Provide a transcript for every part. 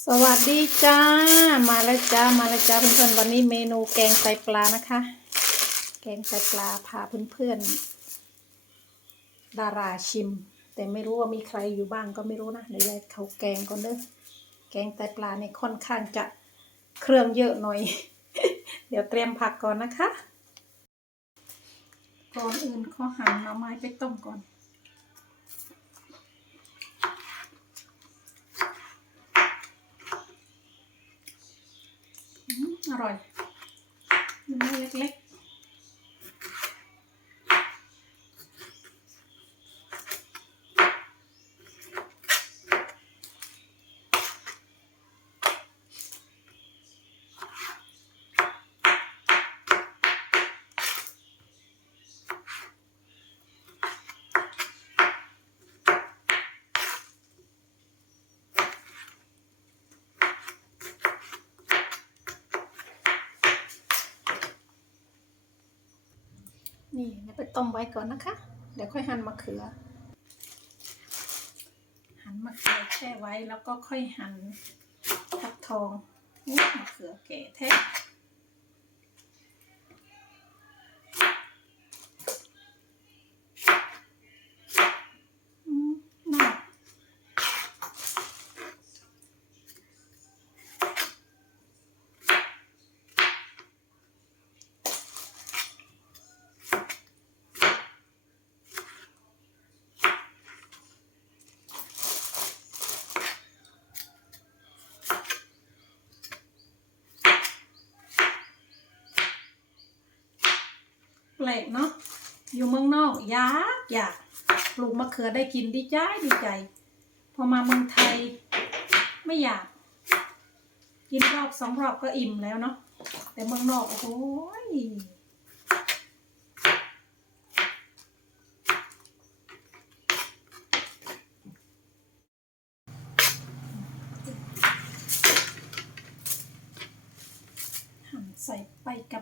สวัสดีจ้า มาแล้วจ้า มาแล้วจ้าเพื่อนๆ วันนี้เมนูแกงไตปลานะคะ แกงไตปลาพาเพื่อนๆ ดาราชิม แต่ไม่รู้ว่ามีใครอยู่บ้างก็ไม่รู้นะเดี๋ยวยายเขาแกงก่อนเด้อ แกงไตปลาเนี่ยค่อนข้างจะเครื่องเยอะหน่อย เดี๋ยวเตรียมผักก่อนนะคะ ก่อนอื่นขอหั่นหน่อไม้ไปต้มก่อน อร่อยเนื้อเล็กๆ นี่ไปต้มไว้ก่อนนะคะ เดี๋ยวค่อยหั่นมะเขือ หั่นมะเขือแช่ไว้แล้วก็ค่อยหั่นผักทองนี่มะเขือแก่แท้อืมน่า แปลกเนาะอยู่เมืองนอกอยากอยากปลูกมะเขือได้กินดีใจดีใจ พอมาเมืองไทยไม่อยาก กินรอบสองรอบก็อิ่มแล้วเนาะแต่เมืองนอกโอ้โหยหั่นใส่ไปกับ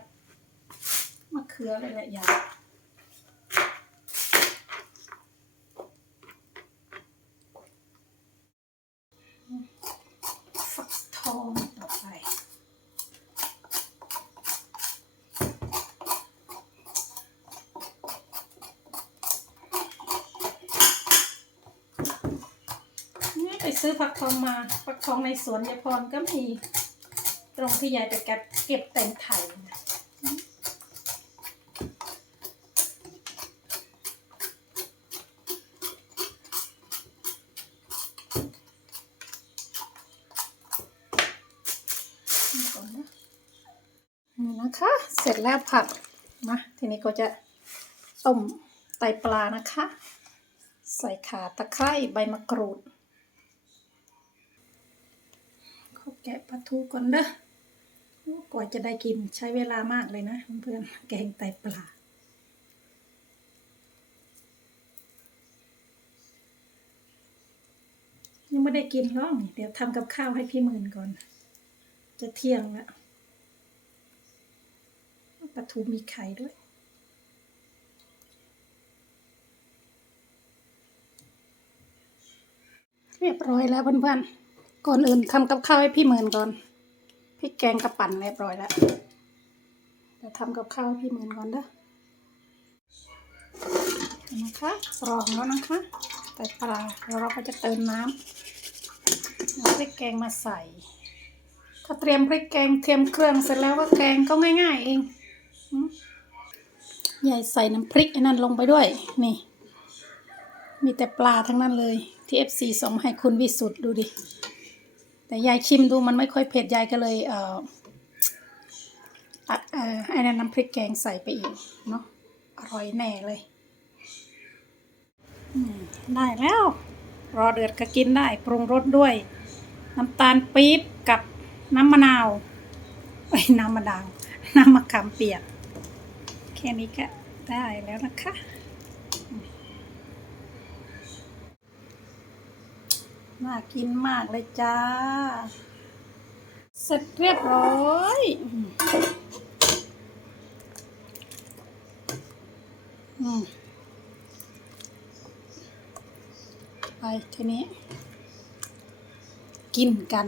มะเขือเลยแหละยางฟักทองต่อไป นี่ไปซื้อผักทองมาผักทองในสวนยายพรก็มี ตรงที่ยายไปเก็บเก็บเต็มไถ่นะ นี่ก่อนนะนี่นะคะ เสร็จแล้วผัดมาทีนี้ก็จะต้มไตปลานะคะ ใส่ขาตะไคร้ใบมะกรูดเขาแกะปลาทูก่อนเด้อกว่าจะได้กินใช้เวลามากเลยนะเพื่อนๆแกงไตปลายังไม่ได้กินหรอกเดี๋ยวทำกับข้าวให้พี่หมื่นก่อน จะเที่ยงล้วปลาทูมีไข่ด้วย เรียบร้อยแล้วเพื่อนๆ ก่อนอื่นทำกับข้าวให้พี่หมื่นก่อนพริกแกงกระปั่นเรียบร้อยแล้วเดี๋ยวทำกับข้าวให้พี่หมื่นก่อนเด้อนะคะกรองแล้วนะคะใส่ปลาแล้วเราก็จะเติมน้ำเอาพริกแกงมาใส่ ถ้าเตรียมพริกแกงเตรียมเครื่องเสร็จแล้วก็แกงก็ง่าย ๆ เองยายใส่น้ำพริกไอ้นั่นลงไปด้วย นี่ มีแต่ปลาทั้งนั้นเลย ที่ FC ส่งมให้คุณวิสุทธ์ดูดิ แต่ยายชิมดูมันไม่ค่อยเผ็ดยายก็เลย เอ่ออะเอ่อไอ้นั่นน้ำพริกแกงใส่ไปอีกเนาะอร่อยแน่เลยได้แล้ว รอเดือดก็กินได้ปรุงรสด้วย น้ำตาลปี๊บ น้ำมะนาวไอ้น้ำมะนาว น้ำมะขามเปียก แค่นี้ก็ได้แล้วนะคะ น่ากินมากเลยจ้า เสร็จเรียบร้อยอไปทีนี้ กินกัน